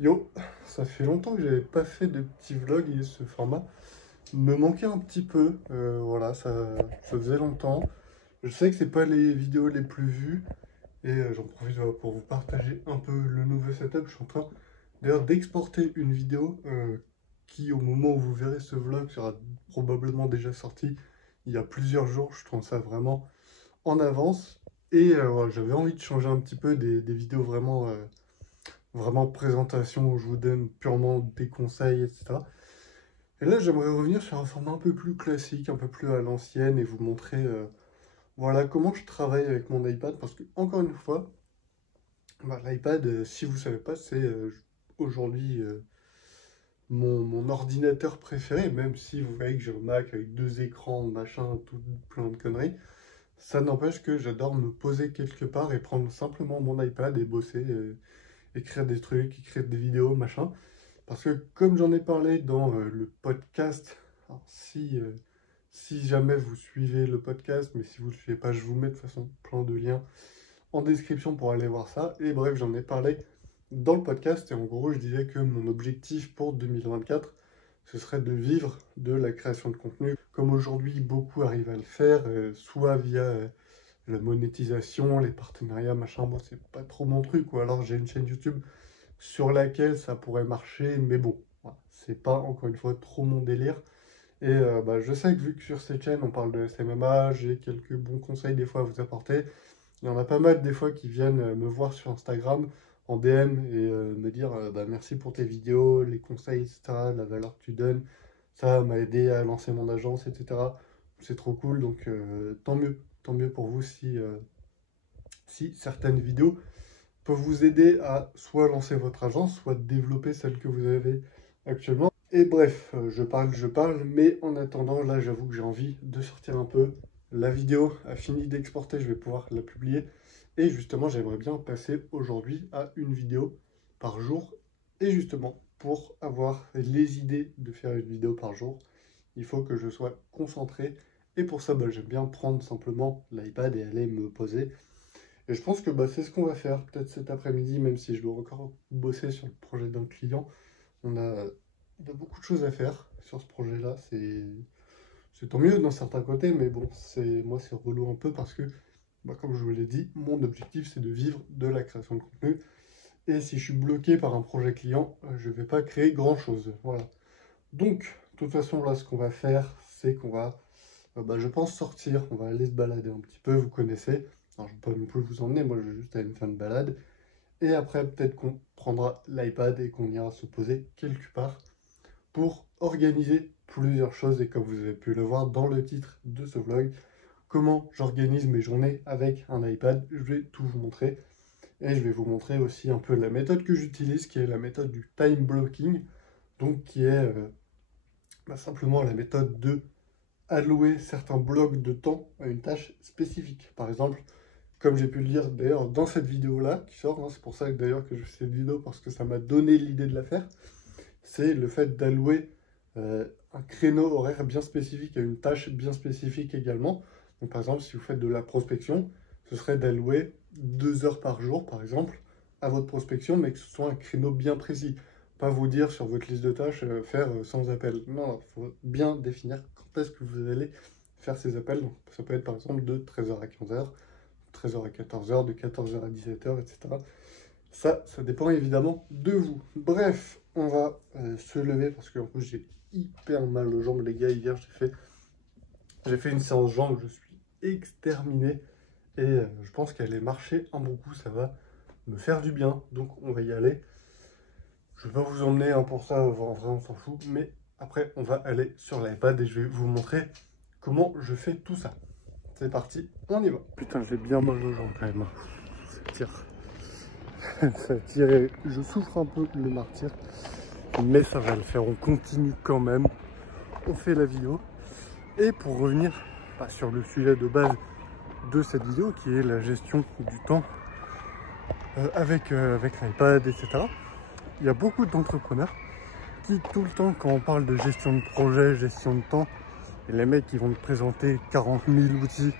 Yo, ça fait longtemps que j'avais pas fait de petits vlogs et ce format me manquait un petit peu. Voilà, ça faisait longtemps. Je sais que c'est pas les vidéos les plus vues et j'en profite pour vous partager un peu le nouveau setup. Je suis en train d'ailleurs d'exporter une vidéo qui, au moment où vous verrez ce vlog, sera probablement déjà sortie il y a plusieurs jours. Je trouve ça vraiment en avance et voilà, j'avais envie de changer un petit peu des vidéos vraiment présentation où je vous donne purement des conseils, etc. Et là, j'aimerais revenir sur un format un peu plus classique, un peu plus à l'ancienne et vous montrer voilà, comment je travaille avec mon iPad. Parce que, encore une fois, l'iPad, si vous ne savez pas, c'est aujourd'hui mon ordinateur préféré, même si vous voyez que j'ai un Mac avec deux écrans, machin, tout plein de conneries. Ça n'empêche que j'adore me poser quelque part et prendre simplement mon iPad et bosser, écrire des trucs, écrire des vidéos, machin. Parce que comme j'en ai parlé dans le podcast, alors si jamais vous suivez le podcast, mais si vous ne le suivez pas, je vous mets de toute façon plein de liens en description pour aller voir ça. Et bref, j'en ai parlé dans le podcast et en gros, je disais que mon objectif pour 2024, ce serait de vivre de la création de contenu, comme aujourd'hui beaucoup arrivent à le faire, soit via la monétisation, les partenariats, machin. Moi, c'est pas trop mon truc, ou alors j'ai une chaîne YouTube sur laquelle ça pourrait marcher, mais bon, voilà, c'est pas encore une fois trop mon délire. Et je sais que vu que sur ces chaînes on parle de SMMA, j'ai quelques bons conseils des fois à vous apporter. Il y en a pas mal des fois qui viennent me voir sur Instagram en DM et me dire merci pour tes vidéos, les conseils, etc., la valeur que tu donnes. Ça m'a aidé à lancer mon agence, etc. C'est trop cool, donc tant mieux pour vous si certaines vidéos peuvent vous aider à soit lancer votre agence, soit développer celle que vous avez actuellement. Et bref, je parle, mais en attendant, là, j'avoue que j'ai envie de sortir un peu. La vidéo a fini d'exporter, je vais pouvoir la publier. Et justement, j'aimerais bien passer aujourd'hui à une vidéo par jour. Et justement, pour avoir les idées de faire une vidéo par jour, il faut que je sois concentré. Et pour ça, j'aime bien prendre simplement l'iPad et aller me poser. Et je pense que c'est ce qu'on va faire peut-être cet après-midi, même si je dois encore bosser sur le projet d'un client. On a, on a beaucoup de choses à faire sur ce projet-là. C'est tant mieux d'un certain côté, mais bon, moi c'est relou un peu parce que, comme je vous l'ai dit, mon objectif c'est de vivre de la création de contenu. Et si je suis bloqué par un projet client, je ne vais pas créer grand-chose. Voilà. Donc, de toute façon, là, ce qu'on va faire, c'est qu'on va, je pense, sortir. On va aller se balader un petit peu, vous connaissez. Alors, je ne vais pas non plus vous emmener, moi, je vais juste aller me faire une balade. Et après, peut-être qu'on prendra l'iPad et qu'on ira se poser quelque part pour organiser plusieurs choses. Et comme vous avez pu le voir dans le titre de ce vlog, comment j'organise mes journées avec un iPad. Je vais tout vous montrer. Et je vais vous montrer aussi un peu la méthode que j'utilise, qui est la méthode du time blocking. Donc, qui est simplement la méthode de allouer certains blocs de temps à une tâche spécifique. Par exemple, comme j'ai pu le dire d'ailleurs dans cette vidéo-là, qui sort, hein, c'est pour ça que d'ailleurs que je fais cette vidéo, parce que ça m'a donné l'idée de la faire, c'est le fait d'allouer un créneau horaire bien spécifique à une tâche bien spécifique également. Donc par exemple, si vous faites de la prospection, ce serait d'allouer 2 heures par jour, par exemple, à votre prospection, mais que ce soit un créneau bien précis. Pas vous dire sur votre liste de tâches, faire 100 appels. Non, il faut bien définir quand est-ce que vous allez faire ces appels. Donc, ça peut être par exemple de 13h à 15h, 13h à 14h, de 14h à 17h, etc. Ça dépend évidemment de vous. Bref, on va se lever parce qu'en plus j'ai hyper mal aux jambes, les gars. Hier, j'ai fait une séance jambes, je suis exterminé et je pense qu'aller marcher un bon coup, ça va me faire du bien. Donc, on va y aller. Je vais pas vous emmener pour ça, en vrai, on s'en fout. Mais après, on va aller sur l'iPad et je vais vous montrer comment je fais tout ça. C'est parti, on y va. Putain, j'ai bien mal aux jambes quand même. Ça tire. Ça tire et je souffre un peu le martyr. Mais ça va le faire, on continue quand même. On fait la vidéo. Et pour revenir sur le sujet de base de cette vidéo, qui est la gestion du temps avec l'iPad, etc. Il y a beaucoup d'entrepreneurs qui, tout le temps, quand on parle de gestion de projet, gestion de temps, et les mecs qui vont te présenter 40 000 outils,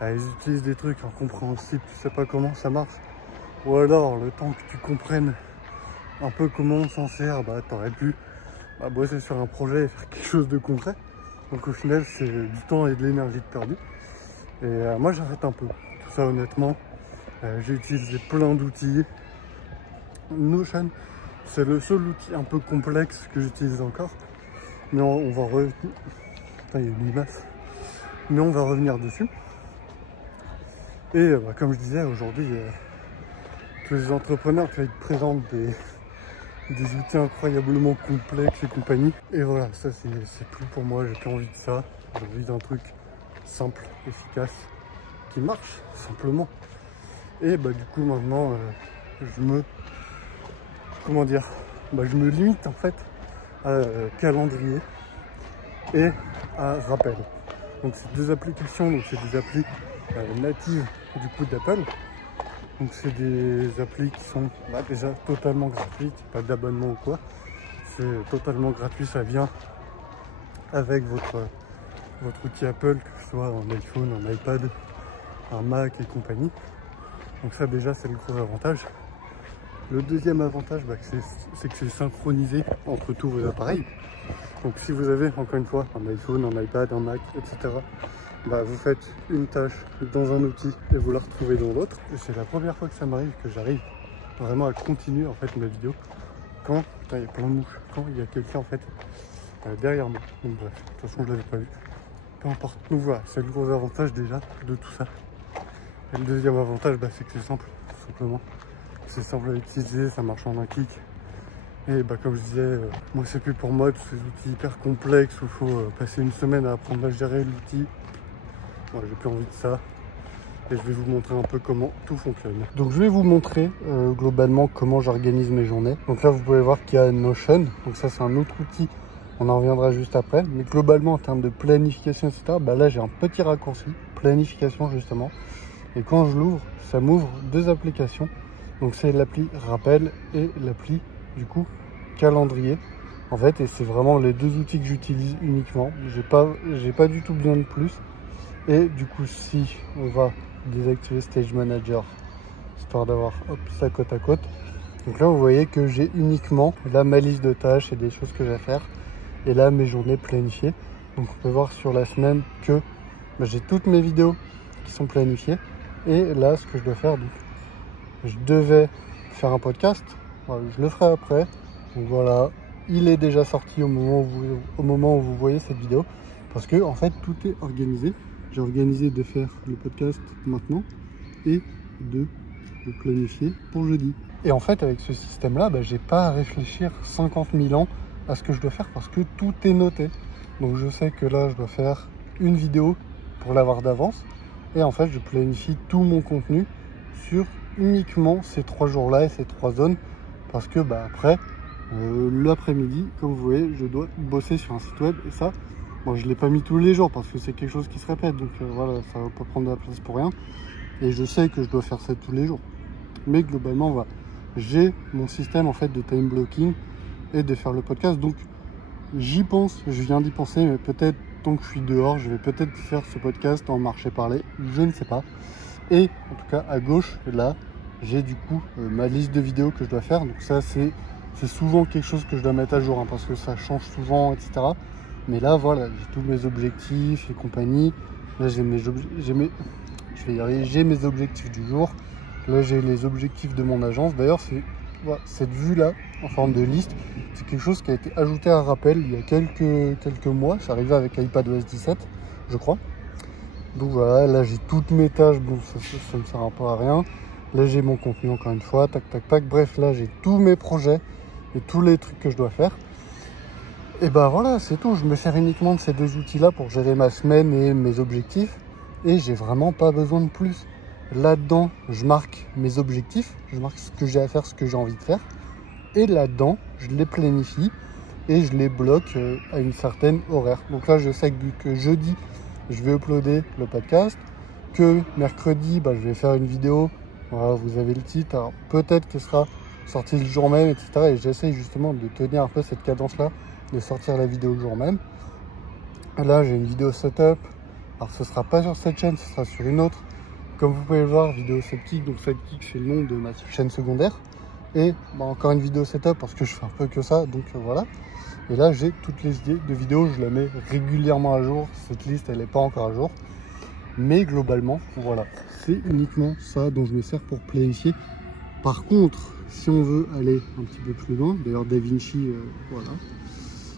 ils utilisent des trucs incompréhensibles, tu sais pas comment ça marche. Ou alors, le temps que tu comprennes un peu comment on s'en sert, bah t'aurais pu bosser sur un projet et faire quelque chose de concret. Donc au final c'est du temps et de l'énergie de perdu. Et moi j'arrête un peu. Tout ça honnêtement, j'ai utilisé plein d'outils. Notion, c'est le seul outil un peu complexe que j'utilise encore. Mais on va revenir. Putain, il y a une limace. Mais on va revenir dessus. Et comme je disais, aujourd'hui, tous les entrepreneurs qui te présentent des outils incroyablement complexes et compagnie. Et voilà, ça c'est plus pour moi, j'ai plus envie de ça. J'ai envie d'un truc simple, efficace, qui marche simplement. Et du coup maintenant, je me limite en fait à calendrier et à rappel. Donc c'est deux applications, donc c'est des applis natives du coup d'Apple. Donc c'est des applis qui sont déjà totalement gratuites, pas d'abonnement ou quoi. C'est totalement gratuit, ça vient avec votre outil Apple, que ce soit un iPhone, un iPad, un Mac et compagnie. Donc ça déjà c'est le gros avantage. Le deuxième avantage, c'est que c'est synchronisé entre tous vos appareils. Donc si vous avez encore une fois un iPhone, un iPad, un Mac, etc. Vous faites une tâche dans un outil et vous la retrouvez dans l'autre. C'est la première fois que ça m'arrive que j'arrive vraiment à continuer en fait mes vidéos quand il y a plein de mouches, quand il y a quelqu'un en fait derrière moi. Donc bref, de toute façon je l'avais pas vu. Peu importe. Donc voilà, c'est le gros avantage déjà de tout ça. Et le deuxième avantage, c'est que c'est simple, tout simplement. C'est simple à utiliser, ça marche en un clic. Et comme je disais, moi c'est plus pour moi tous ces outils hyper complexes où il faut passer une semaine à apprendre à gérer l'outil. Moi j'ai plus envie de ça. Et je vais vous montrer un peu comment tout fonctionne. Donc je vais vous montrer globalement comment j'organise mes journées. Donc là vous pouvez voir qu'il y a Notion. Donc ça c'est un autre outil, on en reviendra juste après. Mais globalement en termes de planification, etc. Là j'ai un petit raccourci, planification justement. Et quand je l'ouvre, ça m'ouvre deux applications. Donc c'est l'appli Rappel et l'appli du coup Calendrier. En fait, et c'est vraiment les deux outils que j'utilise uniquement. J'ai pas du tout besoin de plus. Et du coup, si on va désactiver Stage Manager, histoire d'avoir ça côte à côte. Donc là, vous voyez que j'ai uniquement là ma liste de tâches et des choses que j'ai à faire. Et là, mes journées planifiées. Donc on peut voir sur la semaine que j'ai toutes mes vidéos qui sont planifiées. Et là, ce que je dois faire, donc, je devais faire un podcast. Voilà, je le ferai après. Donc voilà, il est déjà sorti au moment où vous voyez cette vidéo. Parce que en fait, tout est organisé. J'ai organisé de faire le podcast maintenant et de le planifier pour jeudi. Et en fait, avec ce système-là, j'ai pas à réfléchir 50 000 ans à ce que je dois faire parce que tout est noté. Donc je sais que là, je dois faire une vidéo pour l'avoir d'avance. Et en fait, je planifie tout mon contenu sur uniquement ces 3 jours-là et ces 3 zones. Parce que après, l'après-midi, comme vous voyez, je dois bosser sur un site web. Et ça, je ne l'ai pas mis tous les jours parce que c'est quelque chose qui se répète. Donc voilà, ça ne va pas prendre de la place pour rien. Et je sais que je dois faire ça tous les jours. Mais globalement, voilà, j'ai mon système en fait de time blocking et de faire le podcast. Donc j'y pense, je viens d'y penser, mais peut-être tant que je suis dehors, je vais peut-être faire ce podcast en marché parler, je ne sais pas. Et en tout cas, à gauche, là, j'ai du coup ma liste de vidéos que je dois faire. Donc ça, c'est souvent quelque chose que je dois mettre à jour, parce que ça change souvent, etc. Mais là, voilà, j'ai tous mes objectifs et compagnie. Là, j'ai mes objectifs du jour. Là, j'ai les objectifs de mon agence. D'ailleurs, cette vue-là, en forme de liste, c'est quelque chose qui a été ajouté à Rappel il y a quelques mois. C'est arrivé avec iPadOS 17, je crois. Donc voilà, là, j'ai toutes mes tâches. Bon, ça ne sert pas à rien. Là, j'ai mon contenu encore une fois. Tac, tac, tac. Bref, là, j'ai tous mes projets et tous les trucs que je dois faire. Et voilà, c'est tout. Je me sers uniquement de ces deux outils-là pour gérer ma semaine et mes objectifs. Et j'ai vraiment pas besoin de plus. Là-dedans, je marque mes objectifs. Je marque ce que j'ai à faire, ce que j'ai envie de faire. Et là-dedans, je les planifie et je les bloque à une certaine horaire. Donc là, je sais que jeudi, je vais uploader le podcast. Que mercredi, je vais faire une vidéo. Voilà, vous avez le titre. Alors peut-être que ce sera sorti le jour même, etc. Et j'essaie justement de tenir un peu cette cadence-là, de sortir la vidéo le jour même. Là, j'ai une vidéo setup. Alors, ce sera pas sur cette chaîne, ce sera sur une autre. Comme vous pouvez le voir, vidéo Sidekick. Donc, Sidekick, c'est le nom de ma chaîne secondaire. Et encore une vidéo setup parce que je fais un peu que ça, donc voilà. Et là j'ai toutes les idées de vidéos, je la mets régulièrement à jour. Cette liste elle n'est pas encore à jour, mais globalement voilà, c'est uniquement ça dont je me sers pour planifier. Par contre, si on veut aller un petit peu plus loin, d'ailleurs DaVinci, voilà.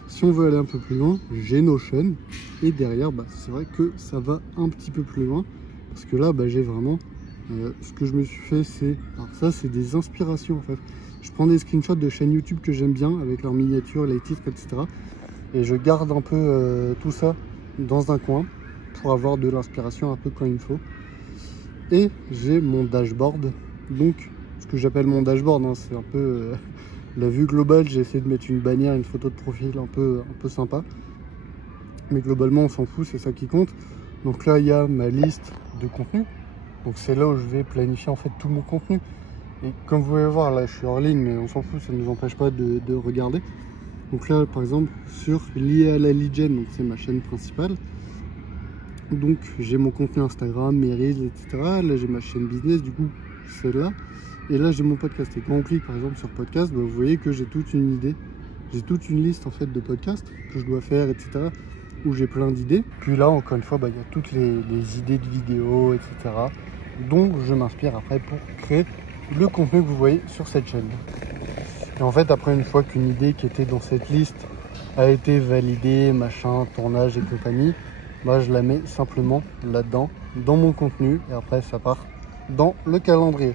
Si on veut aller un peu plus loin, j'ai Notion. Et derrière, c'est vrai que ça va un petit peu plus loin. Parce que là, j'ai vraiment... ce que je me suis fait, c'est... Alors ça, c'est des inspirations, en fait. Je prends des screenshots de chaînes YouTube que j'aime bien, avec leurs miniatures, les titres, etc. Et je garde un peu tout ça dans un coin, pour avoir de l'inspiration un peu quand il faut. Et j'ai mon dashboard. Donc, ce que j'appelle mon dashboard, hein, c'est un peu... la vue globale, j'ai essayé de mettre une bannière, une photo de profil un peu sympa. Mais globalement, on s'en fout, c'est ça qui compte. Donc là, il y a ma liste de contenu. Donc c'est là où je vais planifier en fait tout mon contenu. Et comme vous pouvez voir, là, je suis hors ligne, mais on s'en fout, ça ne nous empêche pas de regarder. Donc là, par exemple, sur lié à la lead gen, donc c'est ma chaîne principale. Donc j'ai mon contenu Instagram, mes reels, etc. Là, j'ai ma chaîne business, du coup, celle-là. Et là, j'ai mon podcast. Et quand on clique par exemple sur podcast, vous voyez que j'ai toute une idée. J'ai toute une liste en fait de podcasts que je dois faire, etc. Où j'ai plein d'idées. Puis là, encore une fois, il y a toutes les idées de vidéos, etc. dont je m'inspire après pour créer le contenu que vous voyez sur cette chaîne. Et en fait, après, une fois qu'une idée qui était dans cette liste a été validée, machin, tournage et compagnie, je la mets simplement là-dedans, dans mon contenu. Et après, ça part dans le calendrier.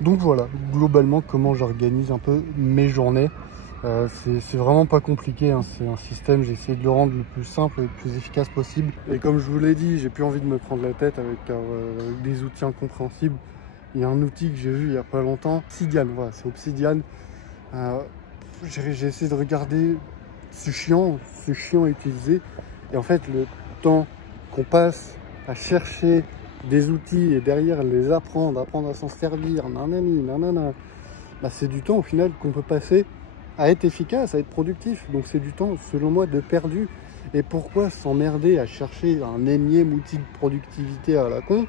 Donc voilà, globalement comment j'organise un peu mes journées. C'est vraiment pas compliqué, hein. C'est un système, j'ai essayé de le rendre le plus simple et le plus efficace possible. Et comme je vous l'ai dit, j'ai plus envie de me prendre la tête avec des outils incompréhensibles. Il y a un outil que j'ai vu il n'y a pas longtemps, Obsidian, voilà, c'est Obsidian. J'ai essayé de regarder, c'est chiant à utiliser. Et en fait, le temps qu'on passe à chercher des outils et derrière les apprendre à s'en servir, nanana, c'est du temps au final qu'on peut passer à être efficace, à être productif. Donc c'est du temps, selon moi, de perdu. Et pourquoi s'emmerder à chercher un énième outil de productivité à la con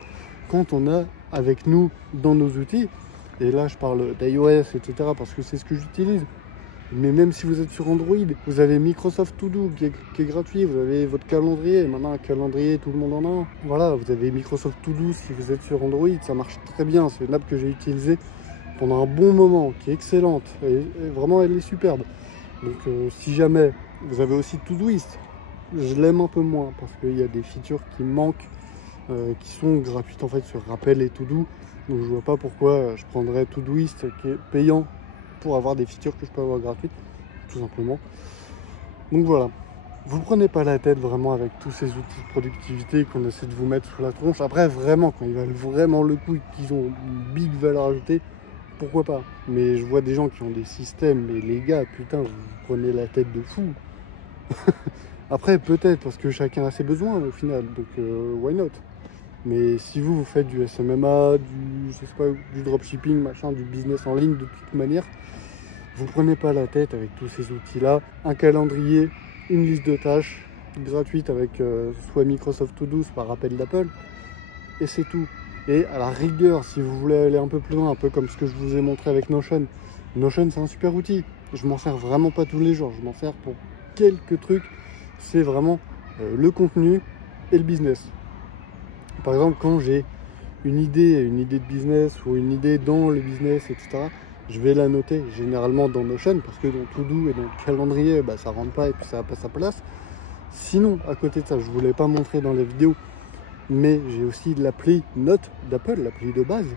quand on a avec nous dans nos outils, et là je parle d'iOS, etc. parce que c'est ce que j'utilise. Mais même si vous êtes sur Android, vous avez Microsoft To Do qui est gratuit, vous avez votre calendrier, maintenant un calendrier tout le monde en a un. Voilà, vous avez Microsoft To Do si vous êtes sur Android, ça marche très bien, c'est une app que j'ai utilisée pendant un bon moment, qui est excellente, et vraiment elle est superbe. Donc si jamais vous avez aussi Todoist, je l'aime un peu moins parce qu'il y a des features qui manquent, qui sont gratuites en fait sur Rappel et To Do. Donc je vois pas pourquoi je prendrais Todoist qui est payant pour avoir des features que je peux avoir gratuites, tout simplement. Donc voilà, vous prenez pas la tête vraiment avec tous ces outils de productivité qu'on essaie de vous mettre sur la tronche. Après vraiment, quand ils valent vraiment le coup et qu'ils ont une big valeur ajoutée, pourquoi pas. Mais je vois des gens qui ont des systèmes, mais les gars, putain, vous prenez la tête de fou. Après peut-être parce que chacun a ses besoins au final, donc why not. Mais si vous faites du SMMA, du dropshipping, machin, du business en ligne de toute manière, vous prenez pas la tête avec tous ces outils-là. Un calendrier, une liste de tâches gratuite avec soit Microsoft To Do, soit Rappel d'Apple, et c'est tout. Et à la rigueur, si vous voulez aller un peu plus loin, un peu comme ce que je vous ai montré avec Notion, Notion c'est un super outil. Je m'en sers vraiment pas tous les jours, je m'en sers pour quelques trucs. C'est vraiment le contenu et le business. Par exemple, quand j'ai une idée de business ou une idée dans le business, etc., je vais la noter généralement dans Notion parce que dans To-Do et dans le calendrier, ça rentre pas et puis ça n'a pas sa place. Sinon, à côté de ça, je ne vous l'ai pas montré dans la vidéo, mais j'ai aussi l'appli Note d'Apple, l'appli de base.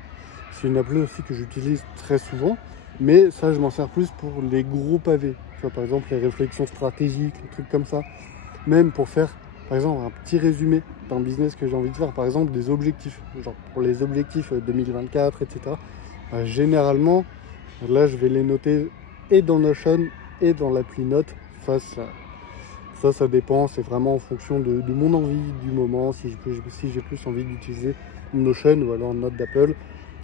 C'est une appli aussi que j'utilise très souvent, mais ça, je m'en sers plus pour les gros pavés. Tu vois, par exemple, les réflexions stratégiques, les trucs comme ça. Même pour faire, par exemple, un petit résumé d'un business que j'ai envie de faire, par exemple, des objectifs. Genre pour les objectifs 2024, etc. Généralement, là, je vais les noter et dans Notion et dans l'appli Note. Ça dépend, c'est vraiment en fonction de mon envie du moment, si j'ai plus envie d'utiliser Notion ou alors Note d'Apple.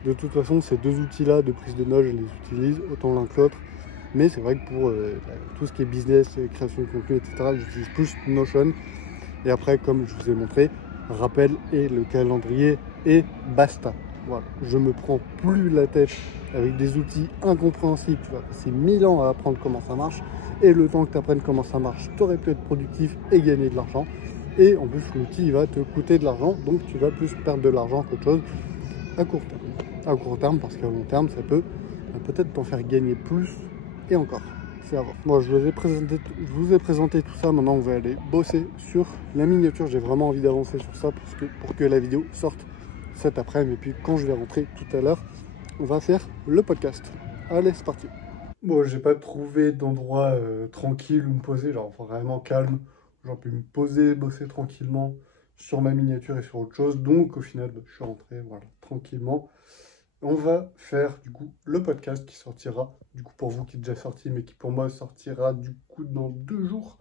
De toute façon, ces deux outils-là de prise de notes, je les utilise autant l'un que l'autre. Mais c'est vrai que pour tout ce qui est business, création de contenu, etc., j'utilise plus Notion. Et après, comme je vous ai montré, Rappel et le calendrier et basta. Voilà, je me prends plus la tête avec des outils incompréhensibles. Tu vas passer 1000 ans à apprendre comment ça marche. Et le temps que tu apprennes comment ça marche, tu aurais pu être productif et gagner de l'argent. Et en plus, l'outil va te coûter de l'argent. Donc, tu vas plus perdre de l'argent qu'autre chose à court terme. À court terme, parce qu'à long terme, ça peut peut-être t'en faire gagner plus et encore. C'est à voir. Moi, je vous ai présenté tout ça. Maintenant, on va aller bosser sur la miniature. J'ai vraiment envie d'avancer sur ça pour que la vidéo sorte cet après-midi. Et puis, quand je vais rentrer tout à l'heure, on va faire le podcast. Allez, c'est parti. Bon, j'ai pas trouvé d'endroit tranquille où me poser, genre vraiment calme. J'aurais pu me poser, bosser tranquillement sur ma miniature et sur autre chose. Donc, au final, je suis rentré, voilà, tranquillement. On va faire du coup le podcast qui sortira, du coup pour vous qui est déjà sorti, mais qui pour moi sortira du coup dans 2 jours.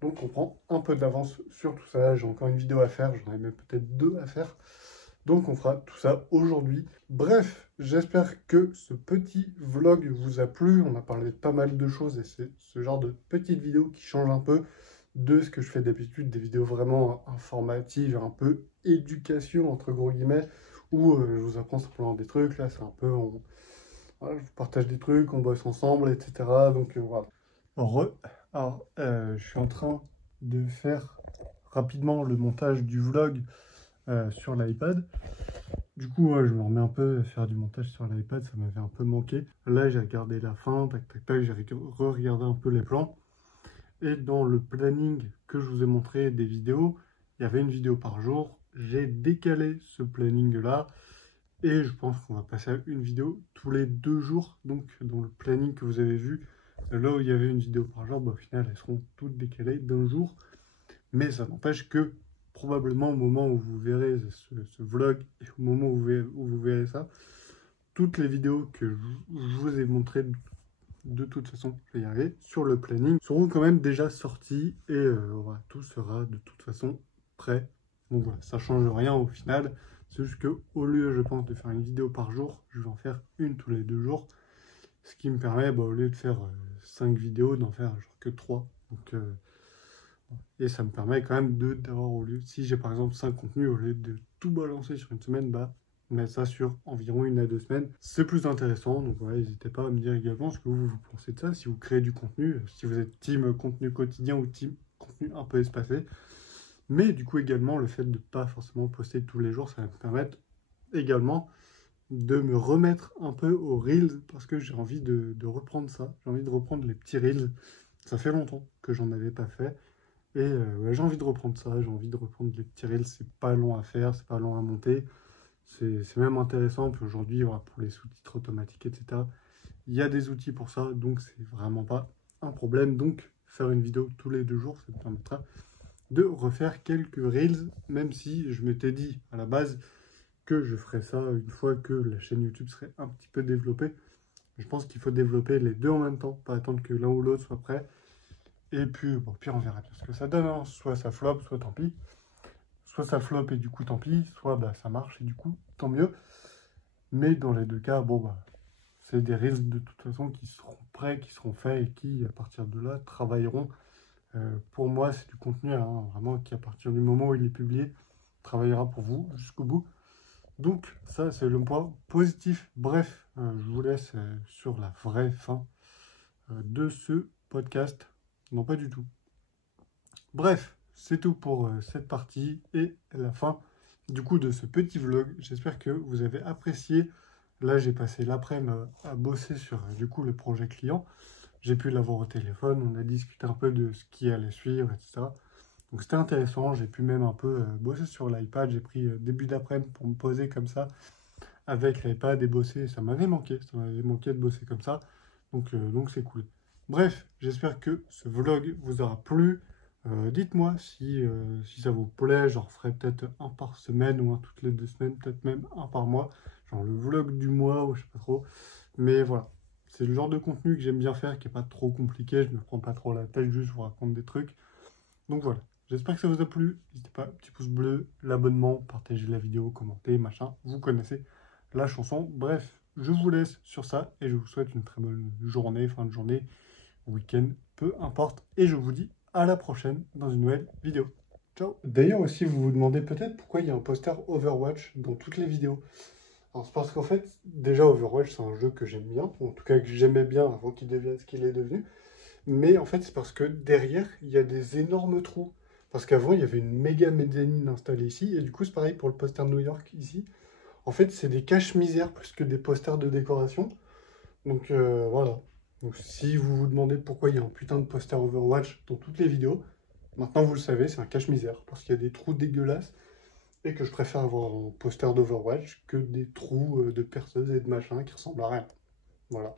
Donc on prend un peu d'avance sur tout ça. J'ai encore une vidéo à faire, j'en ai même peut-être 2 à faire. Donc on fera tout ça aujourd'hui. Bref, j'espère que ce petit vlog vous a plu. On a parlé de pas mal de choses et c'est ce genre de petite vidéo qui change un peu de ce que je fais d'habitude, des vidéos vraiment informatives, un peu éducation entre gros guillemets, où je vous apprends simplement des trucs. Là, c'est un peu, voilà, je vous partage des trucs, on bosse ensemble, etc. Donc voilà. Alors, je suis en train de faire rapidement le montage du vlog sur l'iPad. Du coup, je me remets un peu à faire du montage sur l'iPad, ça m'avait un peu manqué. Là, j'ai regardé la fin, tac, tac, tac, j'ai re-regardé un peu les plans. Et dans le planning que je vous ai montré des vidéos, il y avait une vidéo par jour. J'ai décalé ce planning-là et je pense qu'on va passer à une vidéo tous les 2 jours. Donc, dans le planning que vous avez vu, là où il y avait une vidéo par jour, bah, au final, elles seront toutes décalées d'un jour. Mais ça n'empêche que probablement au moment où vous verrez ce vlog et au moment où vous verrez ça, toutes les vidéos que je vous ai montrées de toute façon, je vais y arriver, sur le planning, seront quand même déjà sorties et voilà, tout sera de toute façon prêt. Donc voilà, ça change rien au final. C'est juste que au lieu, je pense, de faire une vidéo par jour, je vais en faire une tous les 2 jours. Ce qui me permet, bah, au lieu de faire 5 vidéos, d'en faire genre que 3. Donc, et ça me permet quand même d'avoir au lieu, si j'ai par exemple 5 contenus, au lieu de tout balancer sur une semaine, bah, mettre ça sur environ 1 à 2 semaines. C'est plus intéressant, donc voilà, n'hésitez pas à me dire également ce que vous pensez de ça, si vous créez du contenu, si vous êtes team contenu quotidien ou team contenu un peu espacé. Mais du coup également, le fait de ne pas forcément poster tous les jours, ça va me permettre également de me remettre un peu aux Reels, parce que j'ai envie de reprendre ça, j'ai envie de reprendre les petits Reels. Ça fait longtemps que j'en avais pas fait. Et ouais, j'ai envie de reprendre ça, j'ai envie de reprendre les petits reels, c'est pas long à faire, c'est pas long à monter, c'est même intéressant. Puis aujourd'hui, voilà, pour les sous-titres automatiques, etc., il y a des outils pour ça, donc c'est vraiment pas un problème. Donc faire une vidéo tous les 2 jours, ça me permettra de refaire quelques reels, même si je m'étais dit à la base que je ferais ça une fois que la chaîne YouTube serait un petit peu développée. Je pense qu'il faut développer les deux en même temps, pas attendre que l'un ou l'autre soit prêt. Et puis, bon, pire, on verra bien ce que ça donne, hein. Soit ça flop, soit tant pis. Soit ça flop et du coup, tant pis. Soit bah, ça marche et du coup, tant mieux. Mais dans les 2 cas, bon, bah, c'est des reels de toute façon qui seront prêts, qui seront faits et qui, à partir de là, travailleront. Pour moi, c'est du contenu, hein, vraiment, qui, à partir du moment où il est publié, travaillera pour vous jusqu'au bout. Donc, ça, c'est le point positif. Bref, je vous laisse sur la vraie fin de ce podcast. Non, pas du tout. Bref, c'est tout pour cette partie et la fin du coup de ce petit vlog. J'espère que vous avez apprécié. Là, j'ai passé l'après-midi à bosser sur du coup le projet client. J'ai pu l'avoir au téléphone, on a discuté un peu de ce qui allait suivre, etc. Donc c'était intéressant, j'ai pu même un peu bosser sur l'iPad. J'ai pris début d'après-midi pour me poser comme ça avec l'iPad et bosser. Ça m'avait manqué de bosser comme ça. Donc c'est cool. Bref, j'espère que ce vlog vous aura plu. Dites-moi si ça vous plaît, j'en ferai peut-être un par semaine ou un toutes les 2 semaines, peut-être même un par mois, genre le vlog du mois ou je sais pas trop. Mais voilà, c'est le genre de contenu que j'aime bien faire, qui n'est pas trop compliqué, je ne me prends pas trop la tête, juste je vous raconte des trucs. Donc voilà, j'espère que ça vous a plu. N'hésitez pas, petit pouce bleu, l'abonnement, partagez la vidéo, commentez, machin, vous connaissez la chanson. Bref, je vous laisse sur ça et je vous souhaite une très bonne journée, fin de journée, week-end, peu importe. Et je vous dis à la prochaine dans une nouvelle vidéo. Ciao. D'ailleurs aussi, vous vous demandez peut-être pourquoi il y a un poster Overwatch dans toutes les vidéos. Alors, c'est parce qu'en fait, déjà Overwatch, c'est un jeu que j'aime bien, en tout cas que j'aimais bien avant qu'il devienne ce qu'il est devenu. Mais en fait, c'est parce que derrière, il y a des énormes trous. Parce qu'avant, il y avait une méga mezzanine installée ici, et du coup, c'est pareil pour le poster de New York ici. En fait, c'est des caches-misères plus que des posters de décoration. Donc voilà. Donc si vous vous demandez pourquoi il y a un putain de poster Overwatch dans toutes les vidéos, maintenant vous le savez, c'est un cache-misère. Parce qu'il y a des trous dégueulasses et que je préfère avoir un poster d'Overwatch que des trous de perceuses et de machin qui ressemblent à rien. Voilà.